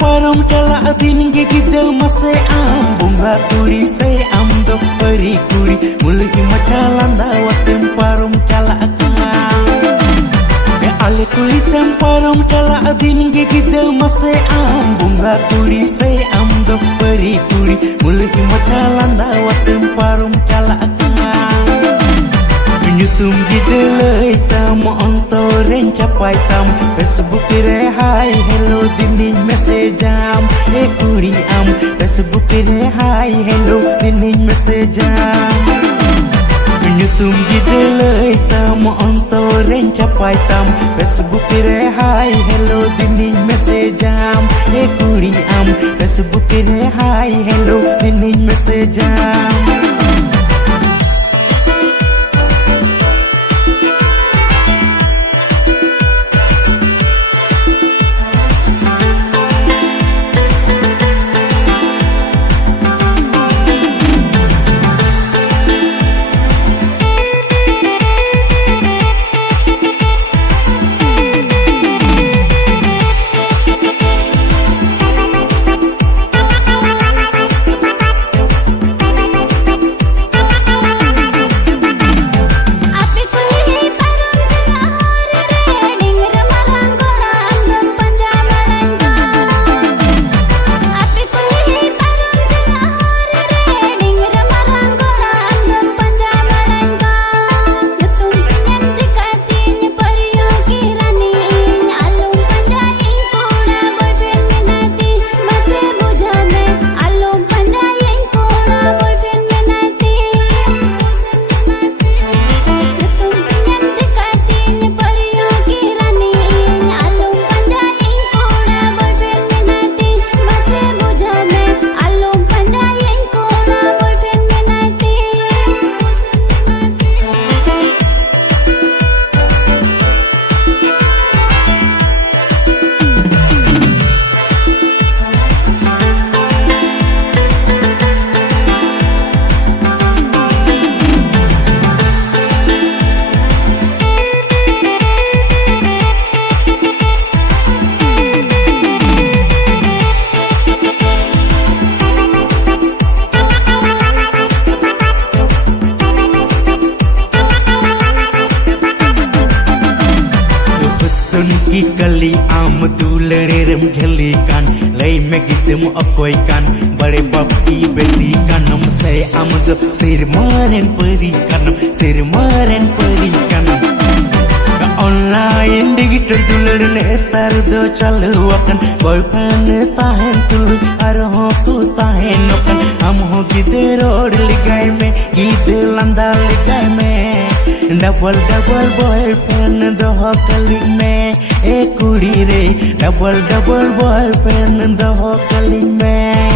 parom cala adin ge gidel mase am bunga turi se am do peri kuri mulki macalanda watem parom cala akala be ale kulitem parom cala adin ge gidel mase am bunga turi se am do peri kuri mulki macalanda watem parom cala akala YouTube gidelai tam ontoren capai tam Facebook re hi hello dinin message am e kuri am Facebook re hi hello dinin message am YouTube gidelai tam ontoren capai tam Facebook re hi hello dinin message am e kuri am Facebook re hi hello dinin message am की कली आम दुलड़े रम झली कान लई में गिदम अकोई कान बड़े बाप की बेटी कानम से आम दो सिर मारन परी कानम सिर मारन परी कानम ऑनलाइन डिजिटल दुलड़ने तार दो चालू अकन बॉयफ्रेंड ताहन तू अरहो तू ताहन अकन हम हो गिदे रोड लिगाई में गिदे लंदा लिगाई में डबल डबल बॉयफ्रेंड दो कली में ए कुड़ी रे डबल डबल बॉयफ्रेंड दो कली में